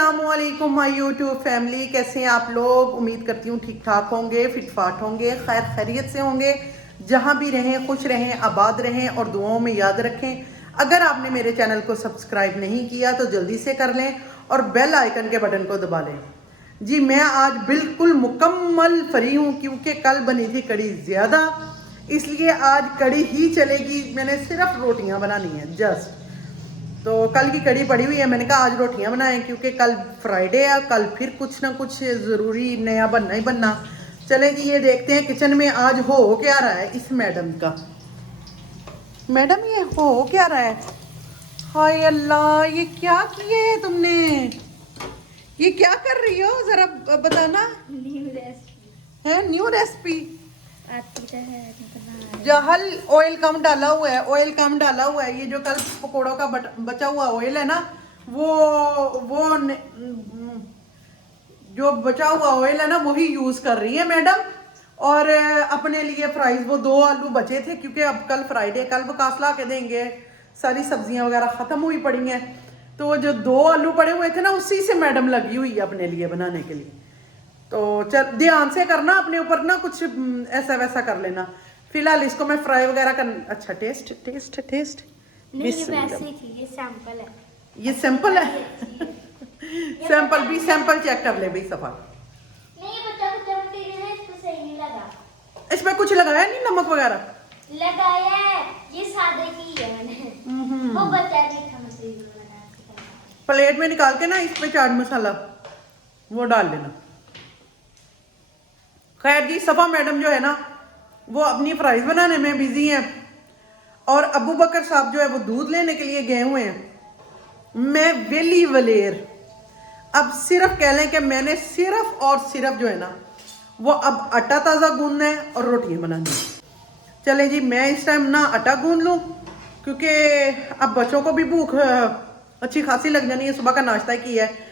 अस्सलामुअलैकुम my YouTube family, कैसे हैं आप लोग। उम्मीद करती हूँ ठीक ठाक होंगे, फिट फाट होंगे, खैर खैरियत से होंगे। जहाँ भी रहें खुश रहें, आबाद रहें और दुआओं में याद रखें। अगर आपने मेरे चैनल को सब्सक्राइब नहीं किया तो जल्दी से कर लें और बेल आइकन के बटन को दबा लें। जी मैं आज बिल्कुल मुकम्मल फ्री हूँ क्योंकि कल बनी थी कड़ी ज़्यादा, इसलिए आज कड़ी ही चलेगी। मैंने सिर्फ रोटियाँ बनानी है जस्ट। तो कल की कड़ी पड़ी हुई है, मैंने कहा आज रोटियां बनाएं क्योंकि कल फ्राइडे है, कल फिर कुछ ना कुछ ज़रूरी नया बनना ही बनना। चलें जी, ये देखते हैं किचन में आज हो क्या रहा है इस मैडम का। मैडम ये हो क्या रहा है। हाय अल्लाह, ये क्या किए है तुमने, ये क्या कर रही हो जरा बताना। न्यू रेसिपी है न्यू रेसिपी। आती तो है जहल ऑयल कम डाला हुआ है, ऑयल कम डाला हुआ है। ये जो कल पकोड़ों का बचा हुआ ऑयल है ना, जो बचा हुआ ऑयल है ना वही यूज कर रही है मैडम। और अपने लिए फ्राइज वो 2 आलू बचे थे क्योंकि अब कल फ्राइडे, कल बकास ला के देंगे, सारी सब्जियां वगैरह खत्म हुई पड़ी हैं। तो वो जो 2 आलू पड़े हुए थे ना, उसी से मैडम लगी हुई है अपने लिए बनाने के लिए। तो चल ध्यान से करना, अपने ऊपर ना कुछ ऐसा वैसा कर लेना। फिलहाल इसको मैं फ्राई वगैरह कर। अच्छा टेस्ट टेस्ट टेस्ट नहीं, ये वैसे ही थी, ये सैंपल है। ये सैंपल है। सैंपल भी सैंपल चेक कर ले भाई सफा। नहीं, ये बच्चा मटेरियल है, इसको सही नहीं लगा। इसमें कुछ लगाया नहीं, नमक वगैरह लगाया है, ये सादे की है मैंने। वो बच्चा नहीं था मटेरियल लगा। प्लेट में निकाल के ना इसमें चाट मसाला वो डाल लेना। खैर जी, सफा मैडम जो है ना वो अपनी फ्राइज बनाने में बिजी हैं और अबू बकर साहब जो है वो दूध लेने के लिए गए हुए हैं। मैं वेली वलेर अब सिर्फ कह लें कि मैंने सिर्फ और सिर्फ जो है ना वो अब आटा ताज़ा गूंदना है और रोटियां बनानी है। चले जी, मैं इस टाइम ना आटा गूंद लूँ क्योंकि अब बच्चों को भी भूख अच्छी खासी लग जानी है, सुबह का नाश्ता किया है।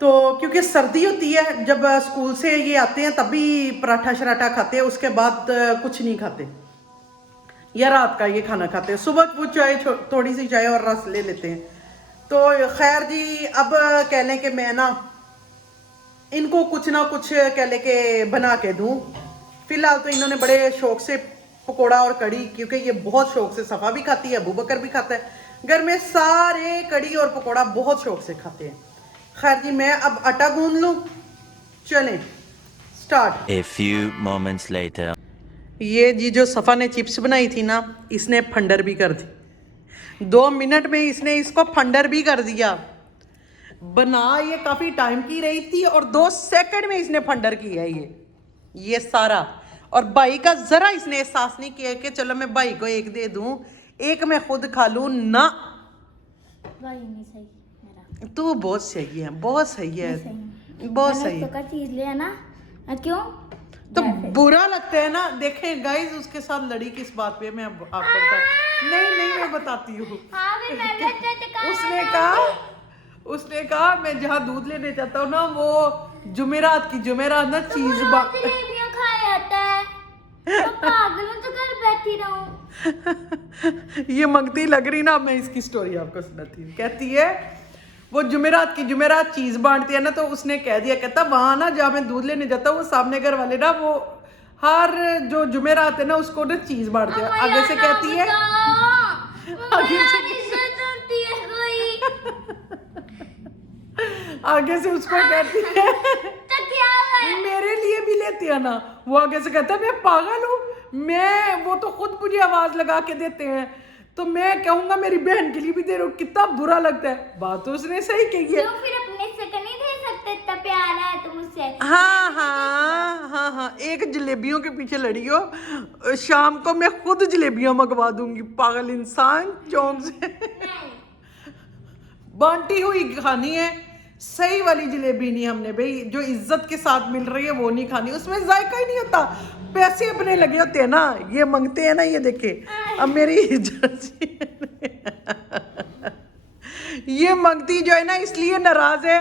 तो क्योंकि सर्दी होती है, जब स्कूल से ये आते हैं तभी पराठा शराठा खाते हैं, उसके बाद कुछ नहीं खाते या रात का ये खाना खाते हैं। सुबह वो चाय थोड़ी सी चाय और रस ले लेते हैं। तो खैर जी, अब कह लें कि मैं ना इनको कुछ ना कुछ कह लें कि बना के दूं। फिलहाल तो इन्होंने बड़े शौक से पकोड़ा और कड़ी, क्योंकि ये बहुत शौक से, सफ़ा भी खाती है, अबू बकर भी खाता है, घर में सारे कड़ी और पकोड़ा बहुत शौक से खाते हैं। खैर जी, मैं अब आटा गूंद लूं, चलें start. A few moments later. ये जी जो सफ़ा ने चिप्स बनाई थी ना, इसने फंडर भी कर दी। 2 मिनट में इसने इसको फंडर भी कर दिया। बना ये काफ़ी टाइम की रही थी और 2 सेकंड में इसने फंडर किया ये सारा। और भाई का ज़रा इसने एहसास नहीं किया कि चलो मैं भाई को एक दे दूं, एक मैं खुद खा लूं ना। भाई नहीं सही मेरा। तू बहुत सही है, बहुत सही है, बहुत सही है। का चीज लिया ना, क्यों तो बुरा लगता है ना। देखें गाइस, उसके साथ लड़ी किस बात पे, मैं आपको नहीं मैं बताती हूँ। उसने कहा मैं जहाँ दूध लेने जाता हूँ ना, वो जुमेरात ना चीज खाया है। तो पागल हूं, तो घर बैठी रहूं। ये मंगती लग रही ना। मैं इसकी स्टोरी आपको सुनाती हूँ। कहती है वो जुमेरात चीज बांटती है ना, तो उसने कह दिया, कहता वहां ना जहाँ मैं दूध लेने जाता हूँ, वो सामने घर वाले ना वो हर जो जुमेरात है ना उसको ना चीज बांटते हैं। आगे से कहती है, आगे से उसको कहती है मेरे लिए भी लेती है ना। वो आगे से कहता है मैं पागल हूँ, मैं वो तो खुद मुझे आवाज लगा के देते हैं, तो मैं कहूंगा मेरी बहन के लिए भी दे रहा हूँ। कितना बुरा लगता है। बात तो उसने सही कही है। तो फिर अपने से नहीं दे सकते, इतना प्यार है तो मुझसे। हाँ, एक जलेबियों के पीछे लड़ी हो। शाम को मैं खुद जलेबियां मंगवा दूंगी, पागल इंसान, चौंक से। बांटी हुई खानी है, सही वाली जलेबी नहीं हमने भाई, जो इज्जत के साथ मिल रही है वो नहीं खानी, उसमें जायका ही नहीं होता। पैसे अपने लगे होते हैं ना, ये मांगते हैं ना। ये देखे अब मेरी इज्जत ये मांगती जो है ना, इसलिए नाराज है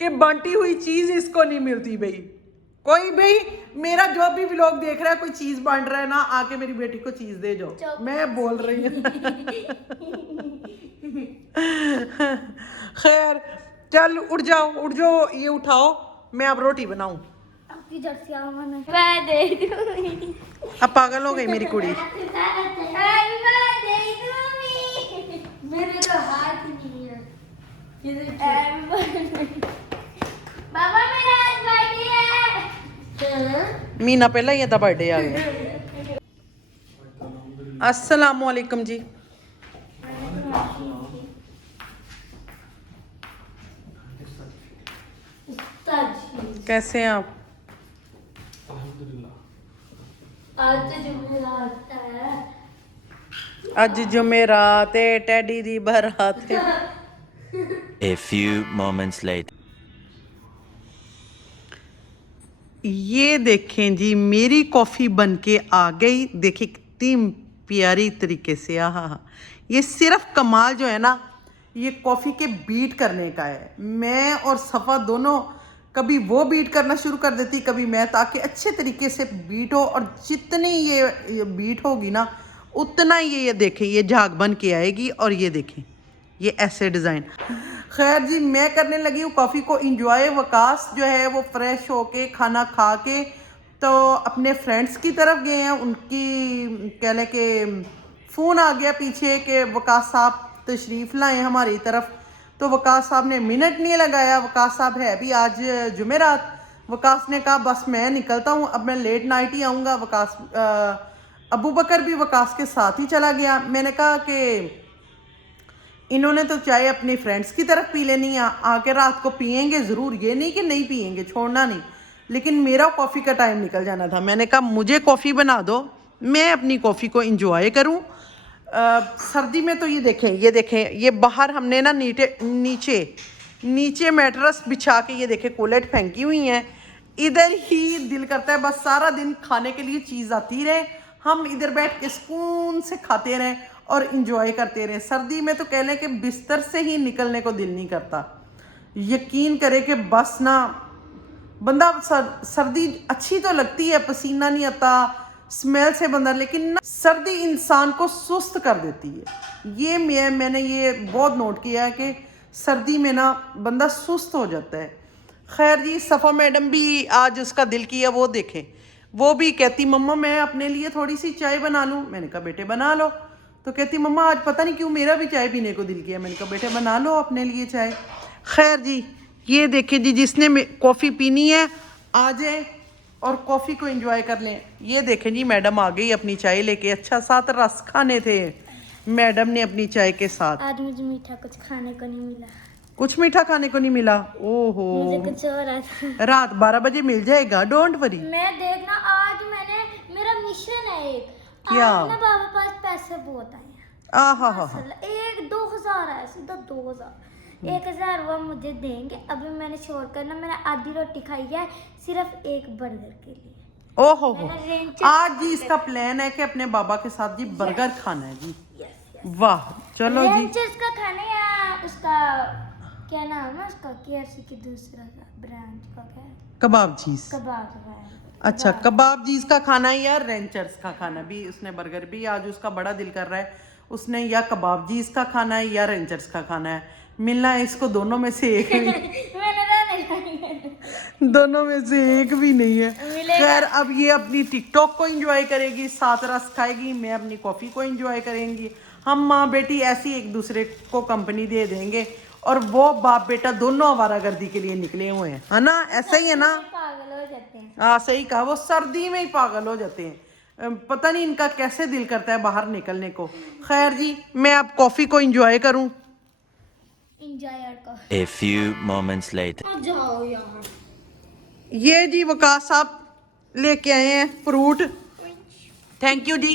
कि बांटी हुई चीज इसको नहीं मिलती भाई। कोई भाई मेरा जो भी व्लॉग देख रहा है, कोई चीज बांट रहा है ना, आके मेरी बेटी को चीज दे जाओ। मैं बोल रही हूँ। खैर चल उठ जाओ, ये उठाओ, मैं अब रोटी बनाऊं। आपकी जर्सी मैं दे दूंगी। अब पागल हो गई मेरी कुड़ी। मेरे तो हाथ नहीं है। बाबा मेरा आज बर्थडे है। मीना पहला ही था बर्थडे आ गया। अस्सलाम वालेकुम जी। कैसे हैं आप? आज तो जुमेरात है। अज जुमेरात है, टैडी दी बारात है। A few moments later. ये देखें जी, मेरी कॉफ़ी बन के आ गई। देखिए कितनी प्यारी तरीके से। आहा, ये सिर्फ कमाल जो है ना, ये कॉफ़ी के बीट करने का है। मैं और सफ़ा दोनों कभी वो बीट करना शुरू कर देती, कभी मैं, ताकि अच्छे तरीके से बीट हो। और जितनी ये बीट होगी ना, उतना ये देखें, ये झाग बन के आएगी। और ये देखें, ये ऐसे डिज़ाइन। खैर जी, मैं करने लगी हूँ कॉफ़ी को इंजॉय। वकास जो है वो फ्रेश होके खाना खा के तो अपने फ्रेंड्स की तरफ गए हैं। उनकी कह लें कि फ़ोन आ गया पीछे कि वकास साहब तशरीफ़ लाएँ हमारी तरफ। तो वकास साहब ने मिनट नहीं लगाया। वकास साहब है भी आज जुमेरात। वकास ने कहा बस मैं निकलता हूँ, अब मैं लेट नाइट ही आऊँगा। वकास अबू बकर भी वकास के साथ ही चला गया। मैंने कहा कि इन्होंने तो चाय अपने फ्रेंड्स की तरफ पी लेनी है, आके रात को पियेंगे ज़रूर, ये नहीं कि नहीं पियेंगे, छोड़ना नहीं। लेकिन मेरा कॉफ़ी का टाइम निकल जाना था। मैंने कहा मुझे कॉफ़ी बना दो, मैं अपनी कॉफ़ी को इंजॉय करूं। सर्दी में तो ये देखें, ये बाहर हमने ना नीचे मैट्रेस बिछा के ये देखें कोलेट फेंकी हुई हैं। इधर ही दिल करता है बस सारा दिन खाने के लिए चीज़ आती रहे, हम इधर बैठ के सुकून से खाते रहें और इंजॉय करते रहें। सर्दी में तो कह लें कि बिस्तर से ही निकलने को दिल नहीं करता। यकीन करे कि बस ना बंदा सर्दी अच्छी तो लगती है, पसीना नहीं आता, स्मेल से बंदा, लेकिन ना सर्दी इंसान को सुस्त कर देती है। ये मैंने ये बहुत नोट किया है कि सर्दी में ना बंदा सुस्त हो जाता है। खैर जी, सफ़ा मैडम भी आज उसका दिल किया, वो देखें, वो भी कहती मम्मा मैं अपने लिए थोड़ी सी चाय बना लूँ। मैंने कहा बेटे बना लो। तो कहती मम्मा आज पता नहीं क्यों मेरा भी चाय पीने को दिल किया। मैंने कहा बेटे बना लो अपने लिए चाय। खैर जी, ये देखें जी, जिसने कॉफ़ी पीनी है आ जाए और कॉफ़ी को एंजॉय कर लें। ये देखें जी, मैडम आ गई अपनी चाय लेके। अच्छा, 7 रस खाने थे मैडम ने अपनी चाय के साथ। आज मुझे मीठा कुछ खाने को नहीं मिला। कुछ मीठा खाने को नहीं मिला? ओहो, मुझे कुछ और आता। रात 12 बजे मिल जाएगा, डोंट वरी। मैं देखना, आज मेरा मिशन है एक। क्या? आज ना बाबा पास पैसे बहुत आए हैं। आहा हा। माशाल्लाह, 1-2 हज़ार आया, सीधा 2 हज़ार। 1 हज़ार वो मुझे देंगे। अभी मैंने छोड़ कर ना, मैंने आधी रोटी खाई है सिर्फ एक बर्गर के लिए। ओहो हो, मैंने रेंज आज जी इसका प्लान है कि अपने बाबा के साथ जी बर्गर खाना है जी। वाह, चलो जी। रेंजर्स का खाना या उसका क्या नाम है उसका, KFC की दूसरा ब्रांड का क्या है? कबाब चीज। कबाब। अच्छा, कबाब चीज का खाना है या रेंचर्स का खाना भी? उसने बर्गर भी आज उसका बड़ा दिल कर रहा है, उसने या कबाब चीज का खाना है या रेंचर्स का खाना है। मिलना है इसको दोनों में से एक भी। दोनों में से एक भी नहीं है। खैर, अब ये अपनी टिकटॉक को एंजॉय करेगी, 7 रस खाएगी, मैं अपनी कॉफ़ी को एंजॉय करेंगी। हम माँ बेटी ऐसी एक दूसरे को कंपनी दे देंगे। और वो बाप बेटा दोनों आवारागर्दी के लिए निकले हुए हैं, है ना? ऐसा ही है ना? पागल हो जाते हैं। हाँ, सही कहा, वो सर्दी में ही पागल हो जाते हैं। पता नहीं इनका कैसे दिल करता है बाहर निकलने को। खैर जी, मैं अब कॉफ़ी को एंजॉय करूँ। A few moments later. जाओ यार। ये जी वकास साहब लेके आए हैं फ्रूट। थैंक यू जी।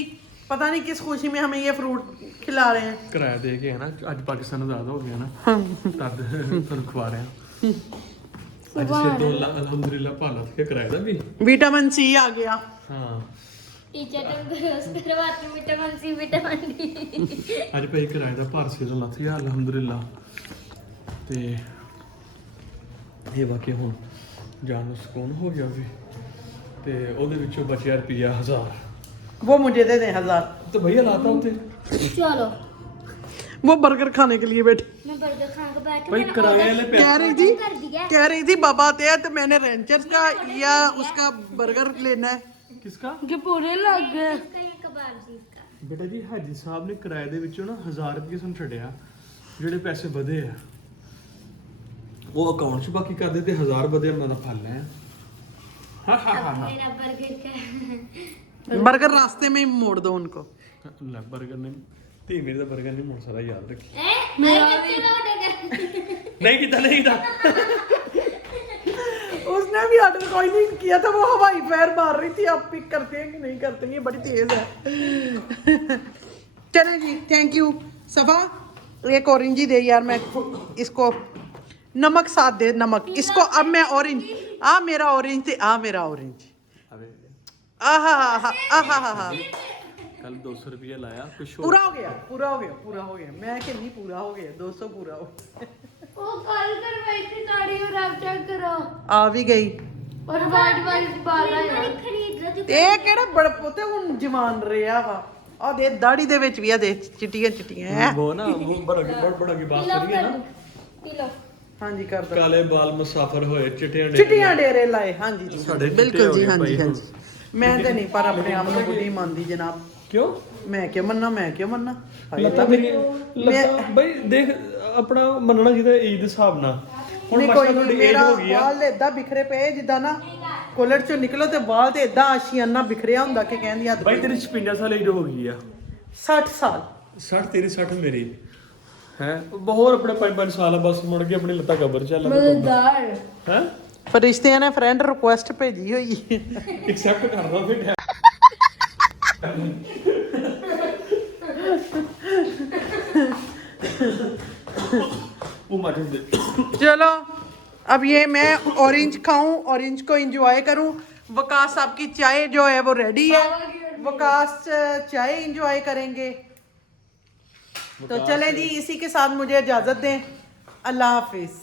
पता नहीं किस खुशी में हमें ये फ्रूट खिला रहे हैं। किराया दे के है ना, आज पाकिस्तान आजाद हो गया ना, तब ਤੁਹਾਨੂੰ ਖਵਾ ਰਹੇ ਹਾਂ। ਅੱਜ ਸੇ ਦੋ ਅਲਹਮਦੁਲਿल्लाह ਭਾਲਾ थे किराया ਦਾ भी। विटामिन सी आ गया। हाँ, टीचर तो करवाते विटामिन सी विटामिन डी। ਅੱਜ ਭਾਈ ਕਿਰਾਇਆ ਦਾ ਭਾਰ ਸੇ ਲੱਥ ਗਿਆ ਅਲਹਮਦੁਲਿल्लाह। ਤੇ ਇਹ ਵਾਕਿਆ ਹੁਣ ਜਾਨ ਨੂੰ ਸਕੂਨ ਹੋ ਗਿਆ ਵੀ। ਤੇ ਉਹਦੇ ਵਿੱਚੋਂ ਬਚਿਆ ਰੁਪਿਆ 1000। वो मुझे दे दें 1000। तो भैया लाता होते। चलो, वो बर्गर खाने के लिए बैठे। मैं बर्गर खा के बैठी भाई मैंने किराए order वाले कह रही थी कर दिया है। कह रही थी बाबा आते हैं तो मैंने रेंचर्स का या उसका बर्गर लेना है किसका इसका ये कबाब चीज का ਬੇਟਾ ਜੀ ਹਾਜੀ ਸਾਹਿਬ ਨੇ ਕਿਰਾਏ ਦੇ ਵਿੱਚੋਂ ਨਾ 1000 ਰੁਪਏ ਸਾਨੂੰ ਛੱਡਿਆ ਜਿਹੜੇ ਪੈਸੇ ਵਧੇ ਆ ਉਹ ਅਕਾਊਂਟ 'ਚ ਬਾਕੀ ਕਰਦੇ ਤੇ 1000 ਵਧੇ ਉਹਨਾਂ ਦਾ ਫਲ ਹੈ ਹਾਂ ਹਾਂ ਹਾਂ ਹਾਂ मेरा बर्गर का बर्गर रास्ते में ही मोड़ दो उनको ਲੈ 버ਗਰ ਨਹੀਂ ਤੇ ਮੇਰੇ ਦਾ 버ਗਰ ਨਹੀਂ ਮੁੜ ਸਕਦਾ ਯਾਦ ਰੱਖੀ मेरा भी ऑर्डर कर ਨਹੀਂ ਕੀਤਾ ਨਹੀਂ ਕੀਤਾ उसने भी ऑर्डर कोई नहीं किया था वो हवाई फायर मार रही थी आप पिक करते हैं कि नहीं करते हैं ये बड़ी तेज है चलें जी थैंक यू सफा एक ऑरेंज ही दे यार मैं इसको नमक साथ दे नमक इसको अब मैं ऑरेंज आ मेरा ऑरेंज थे आ मेरा ऑरेंज ਅਰੇ आहा आहा आहा ਕੱਲ 200 ਰੁਪਏ ਲਾਇਆ ਕੁਛ ਹੋਰ पूरा हो गया पूरा हो गया पूरा हो गया मैं कि नहीं पूरा हो गया 200 पूरा हो गया वो कॉल करवाई थी गाड़ी और आप चेक करो आ भी गई और वाइट वाइट बाल आया खरीद लो ਇਹ ਕਿਹੜਾ ਬੜ ਪੁੱਤੇ ਹੁਣ ਜਵਾਨ ਰਿਹਾ ਵਾ ਆ ਦੇ ਦਾੜੀ ਦੇ ਵਿੱਚ ਵੀ ਆ ਦੇ ਚਿੱਟੀਆਂ ਚਿੱਟੀਆਂ ਹੈ वो ना वो बड़ा की बात करिए ना किलो ਹਾਂਜੀ ਕਰ ਦੋ ਕਾਲੇ ਬਾਲ ਮੁਸਾਫਰ ਹੋਏ ਚਿੱਟੇ ਅੰਡੇ ਚਿੱਟੀਆਂ ਡੇਰੇ ਲਾਏ ਹਾਂਜੀ ਜੀ ਸਾਡੇ ਚਿੱਟੇ ਬਿਲਕੁਲ ਹੋ ਜੀ ਗਏ ਹਾਂਜੀ ਭਾਈ ਹਾਂਜੀ ਮੈਂ ਤਾਂ ਨਹੀਂ ਪਰ ਆਪਣੇ ਆਪ ਨੂੰ ਬੁੱਢੀ ਮੰਨਦੀ ਜਨਾਬ ਕਿਉਂ ਮੈਂ ਕਿਉਂ ਮੰਨਾਂ ਹਾਏ ਲੱਤਾਂ ਮੇਰੀ ਮੈਂ- ਲੱਤਾਂ ਬਈ ਦੇਖ ਆਪਣਾ ਮੰਨਣਾ ਜਿਹਦਾ ਏਜ ਦੇ ਹਿਸਾਬ ਨਾਲ ਹੁਣ ਨਹੀਂ ਮਸਾ ਕੋਈ ਤੁਹਾਡੀ ਨਹੀਂ ਏਜ ਮੇਰਾ ਹੋ ਗਈ ਆ ਵਾਲ ਇਦਾਂ ਬਿਖਰੇ ਪਏ ਜਿੱਦਾਂ ਨਾ ਕੋਲਰ ਚੋਂ ਨਿਕਲੋ ਤੇ ਵਾਲ ਤੇ ਇਦਾਂ ਆਸ਼ੀਆਨਾ ਬਿਖਰਿਆ ਹੁੰਦਾ ਕਿ ਕਹਿੰਦੀ ਹੱਦ ਬਾਈ ਤੇਰੀ 56 ਸਾਲ ਏਜ ਹੋ ਗਈ ਆ 60 ਸਾਲ 60 ਤੇਰੀ 60 ਮੇਰੀ ਹੈ ਬਹੁਤ ਆਪਣੇ 5-5 ਸਾਲ ਆ ਬਸ ਮੁੜ ਕੇ ਆਪਣੀ ਲੱਤਾਂ ਕਬਰ ਚ मजेदार ਹੈ ਫਰਿਸ਼ਤਿਆਂ ਨੇ ਫਰੈਂਡ ਰਿਕੁਐਸਟ ਭੇਜੀ ਹੋਈ ਹੈ ਐਕਸੈਪਟ ਕਰਦਾ ਫਿਰ ਉਹ ਮਾਟਨ ਦੇ चलो अब ये मैं ऑरेंज खाऊं ऑरेंज को एंजॉय करूं वकास आपकी चाय जो है वो रेडी है वकास चाय एंजॉय करेंगे तो चलें जी इसी के साथ मुझे इजाजत दें अल्लाह हाफिज